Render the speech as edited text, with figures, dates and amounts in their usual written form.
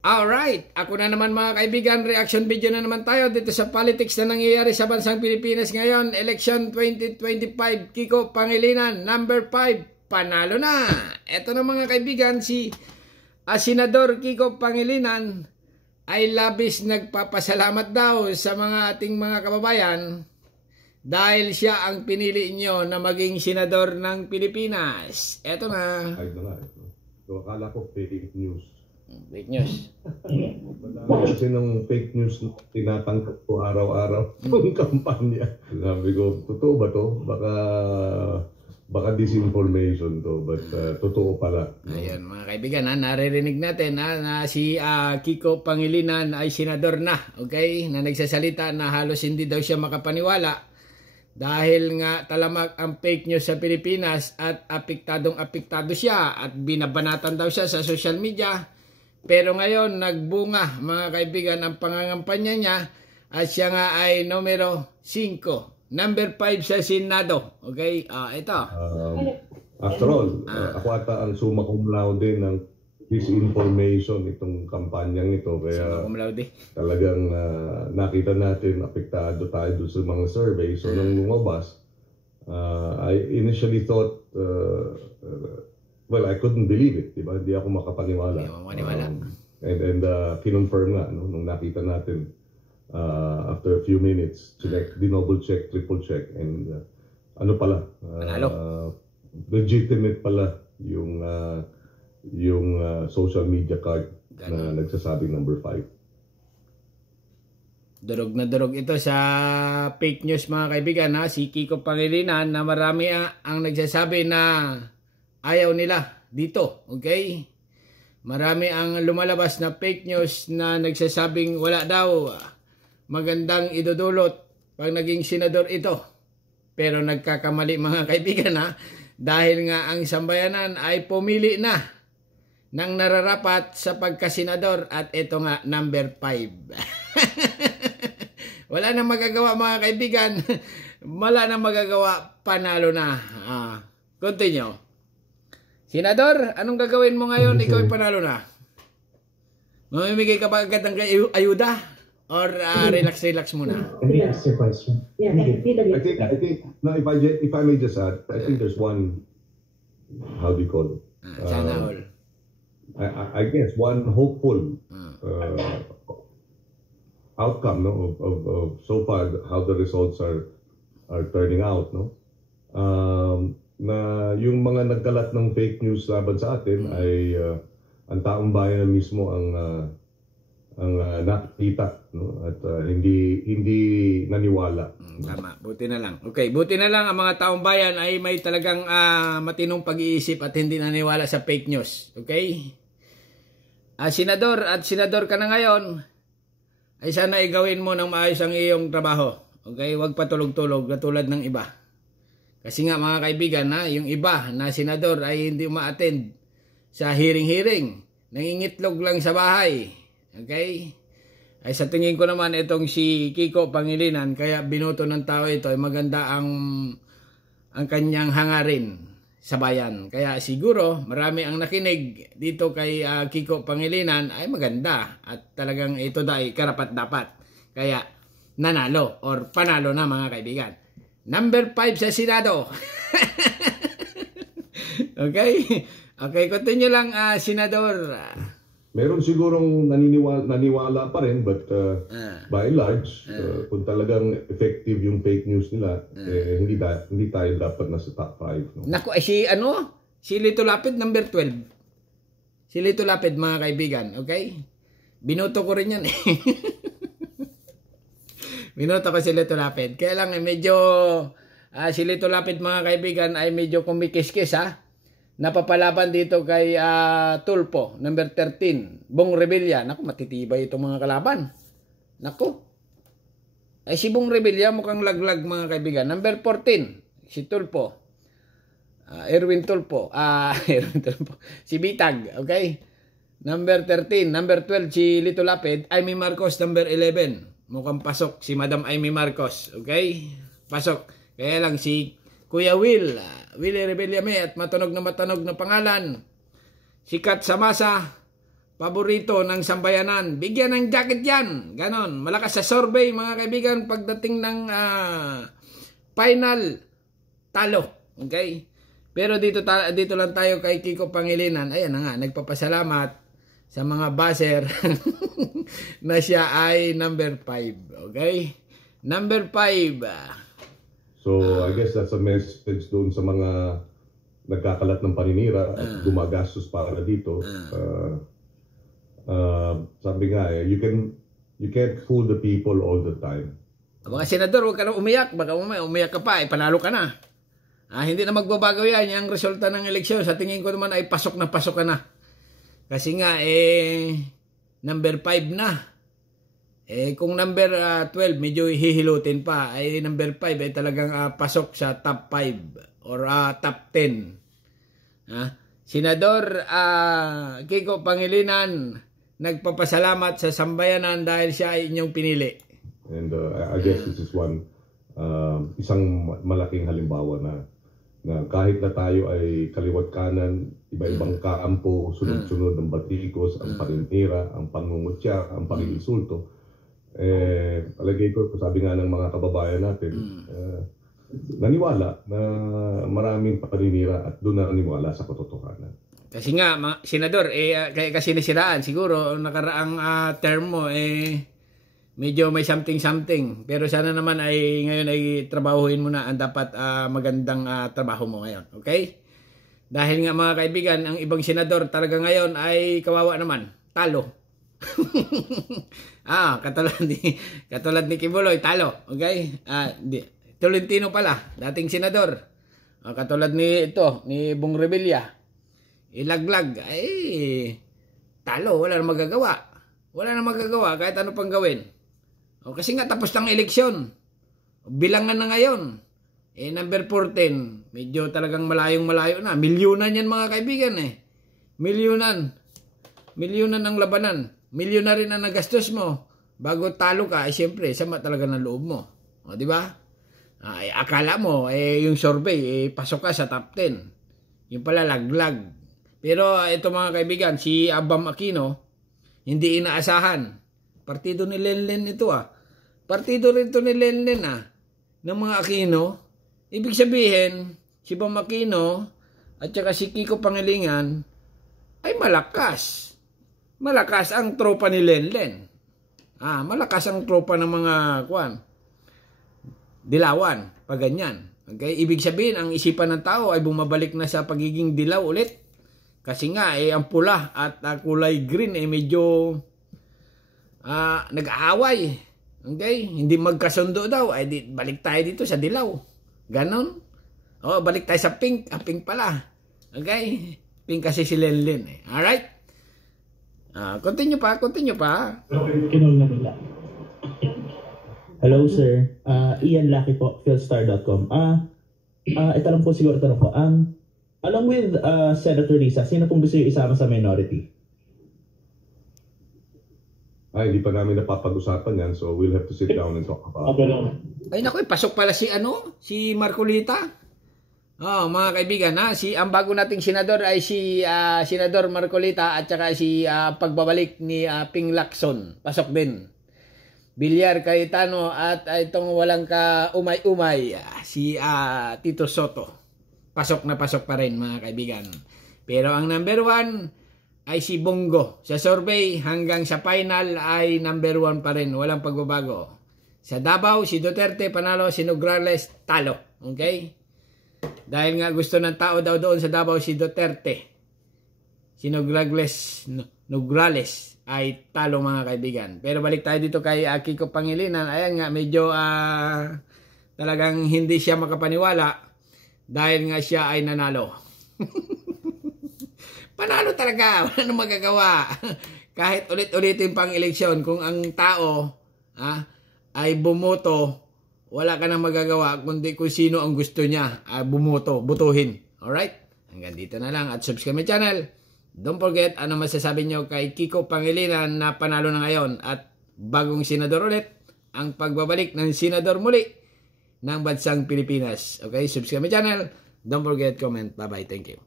Alright, ako na naman mga kaibigan, reaction video na naman tayo dito sa politics na nangyayari sa bansang Pilipinas ngayon. Election 2025, Kiko Pangilinan, number 5, panalo na. Ito na mga kaibigan, si Senador Kiko Pangilinan ay labis nagpapasalamat daw sa mga ating mga kababayan dahil siya ang pinili nyo na maging senador ng Pilipinas. Ito na. Ay na nga ito. So, akala ko fake news. Fake news. Kasi nung fake news tinatangkap ko araw-araw yung kampanya. Sabi ko, totoo ba to? Baka disinformation to, but totoo pala. Ayun mga kaibigan, naririnig natin na si Kiko Pangilinan ay senador na, okay? Na nagsasalita na halos hindi daw siya makapaniwala dahil nga talamak ang fake news sa Pilipinas at apektado siya at binabanatan daw siya sa social media. Pero ngayon nagbunga mga kaibigan ang pangangampanya niya at siya nga ay numero 5. Number 5 sa Senado. Okay? Ito. After all, ako ata ang summa cum laude ng disinformation itong kampanyang ito. Kaya talagang nakita natin, apektado tayo doon sa mga survey. So nung lumabas, I initially thought, well, I couldn't believe it. Diba? Hindi ako makapaniwala. And kinonfirm nga nung nakita natin. After a few minutes, double check, triple check, and ano pala, legitimate pala yung social media card na nagsasabing number 5. Durog na durog ito sa fake news mga kaibigan, si Kiko Pangilinan, na marami ang nagsasabi na ayaw nila dito, okay? Marami ang lumalabas na fake news na nagsasabing wala daw magandang idudulot pag naging senador ito. Pero nagkakamali mga kaibigan dahil nga ang sambayanan ay pumili na ng nararapat sa pagkasenador at ito nga number 5. Wala nang magagawa mga kaibigan. Wala nang magagawa, panalo na. Continue. Senador, anong gagawin mo ngayon? Ikaw ay panalo na. Mamimigay ka ba agad ng ayuda? Or relax muna. Let me ask you a question. Yeah, I think no, if I may just add, I think there's one, how do you call it? Sana all. I guess one hopeful outcome of so far how the results are turning out, no? Na yung mga nagkalat ng fake news laban sa atin ay ang taong bayan na mismo ang nakita, no? At hindi naniwala. Tama, buti na lang. Okay, buti na lang ang mga taong bayan ay may talagang matinong pag-iisip at hindi naniwala sa fake news. Okay? Senador at senador ka na ngayon, ay sana igawin mo ng maayos ang iyong trabaho. Okay? Huwag patulog-tulog katulad ng iba. Kasi nga mga kaibigan, yung iba na senador ay hindi uma-attend sa hearing-hearing. Nangingitlog lang sa bahay. Okay? Ay sa tingin ko naman itong si Kiko Pangilinan, kaya binoto ng tao ito, ay maganda ang kanyang hangarin sa bayan. Kaya siguro marami ang nakinig dito kay Kiko Pangilinan ay maganda at talagang ito ay karapat-dapat. Kaya nanalo or panalo na mga kaibigan. Number 5 sa Senado. Okay? Okay, continue lang Senador. Meron sigurong naniwala pa rin, but by and large, kung talagang effective yung fake news nila, hindi tayo dapat nasa top 5. No? Naku, si Lito Lapid number 12. Si Lito Lapid mga kaibigan, okay? Binoto ko rin yan Binoto ko si Lito Lapid. Kaya lang medyo si Lito Lapid mga kaibigan ay medyo kumikis-kis napapalaban dito kay Tulfo, number 13, Bong Revilla. Naku, matitibay itong mga kalaban. Naku. Ay si Bong Revilla mukhang laglag mga kaibigan. Number 14, si Tulfo. Erwin Tulfo. Erwin Tulfo. Si Bitag, okay? Number 13, number 12, si Lito Lapid. Amy Marcos, number 11. Mukhang pasok si Madam Amy Marcos, okay? Pasok. Kaya lang si Kuya Willie Rebellame at matunog na pangalan. Sikat sa masa paborito ng sambayanan, bigyan ng jacket yan. Ganon. Malakas sa survey, mga kaibigan, pagdating ng final, talo. Okay? Pero dito lang tayo kay Kiko Pangilinan. Ayan na nga, nagpapasalamat sa mga buzzer na siya ay number 5. Okay? Number 5. So, I guess that's a message doon sa mga nagkakalat ng paninira at gumagastos para dito. Sabi nga you can't fool the people all the time. Mga senador, huwag ka na umiyak. Baka umiyak ka pa, panalo ka na. Hindi na magbabago yan. Yung resulta ng eleksyon, sa tingin ko naman ay pasok ka na. Kasi nga, number 5 na. Kung number 12, medyo hihilutin pa. Number 5 ay talagang pasok sa top 5 or top 10. Senador Kiko Pangilinan, nagpapasalamat sa sambayanan dahil siya ay inyong pinili. And I guess this is isang malaking halimbawa na kahit na tayo ay kaliwat kanan, iba-ibang kaampo, sunod-sunod ng batikos, ang paninira, ang pangungutya, ang panginsulto, palagay ko, sabi nga ng mga kababayan natin, naniwala na maraming paninira at doon na naniwala sa katotohanan. Kasi nga, senador, kasi nasiraan, siguro, nakaraang term mo, medyo may something. Pero sana naman ay ngayon ay trabahuhin mo na ang dapat magandang trabaho mo ngayon. Okay? Dahil nga mga kaibigan, ang ibang senador talaga ngayon ay kawawa naman. Talo. Katulad ni Kibuloy, talo. Okay? Tolentino pala, dating senador. Katulad ni Bong Revilla. Ilaglag. Talo. Wala na magagawa. Kahit ano pang gawin. Kasi nga tapos ng eleksyon. Bilangan na ngayon. Number 14. Medyo talagang malayong-malayo na. Milyunan yan mga kaibigan Milyunan ang labanan. Milyon na rin ang nagastos mo. Bago talo ka, siyempre, sama talaga ng loob mo. Di ba? Akala mo, yung survey, pasok ka sa top 10. Yung pala, laglag. Pero ito mga kaibigan, si Abam Aquino, hindi inaasahan. Partido ni Lenlen ito Partido rin ito ni Lenlen ng mga Aquino. Ibig sabihin, si Bam Aquino at saka si Kiko Pangilinan ay malakas. Malakas ang tropa ni Lenlen. Malakas ang tropa ng mga dilawan. Pag ganyan. Okay? Ibig sabihin, ang isipan ng tao ay bumabalik na sa pagiging dilaw ulit. Kasi nga, ang pula at kulay green medyo nag-aaway. Okay? Hindi magkasundo daw. Balik tayo dito sa dilaw. Ganon. Balik tayo sa pink. Pink pala. Okay? Pink kasi si Lenlen. Alright? Continue pa. Hello, sir. Ian Lucky po, philstar.com. Ito lang po siguro tanong ko. Along with Senator Risa, sino pong gusto yung isama sa minority? Hindi pa namin napapag-usapan yan, so we'll have to sit down and talk about it. Naku, pasok pala si Marcolita. Mga kaibigan, ang bago nating senador ay si Senador Marcolita at saka si pagbabalik ni Ping Lacson. Pasok din. Villar Cayetano at itong walang ka-umay-umay, si Tito Soto. Pasok na pasok pa rin mga kaibigan. Pero ang number 1 ay si Bongo. Sa survey hanggang sa final ay number 1 pa rin. Walang pagbabago. Sa Davao, si Duterte panalo, si Nograles talo. Okay? Dahil nga gusto ng tao daw doon sa Davao si Duterte. Si Nograles ay talo mga kaibigan. Pero balik tayo dito kay Kiko Pangilinan. Ayan nga, medyo talagang hindi siya makapaniwala dahil nga siya ay nanalo. Panalo talaga. Wala nang magagawa. Kahit ulit-ulitin pang eleksyon, kung ang tao ay bumoto, wala ka nang magagawa kundi kung sino ang gusto niya butuhin. Alright? Hanggang dito na lang at subscribe my channel. Don't forget, ano masasabi nyo kay Kiko Pangilinan na panalo na ngayon at bagong senador ulit, ang pagbabalik ng senador muli ng bansang Pilipinas. Okay? Subscribe my channel. Don't forget, comment. Bye-bye. Thank you.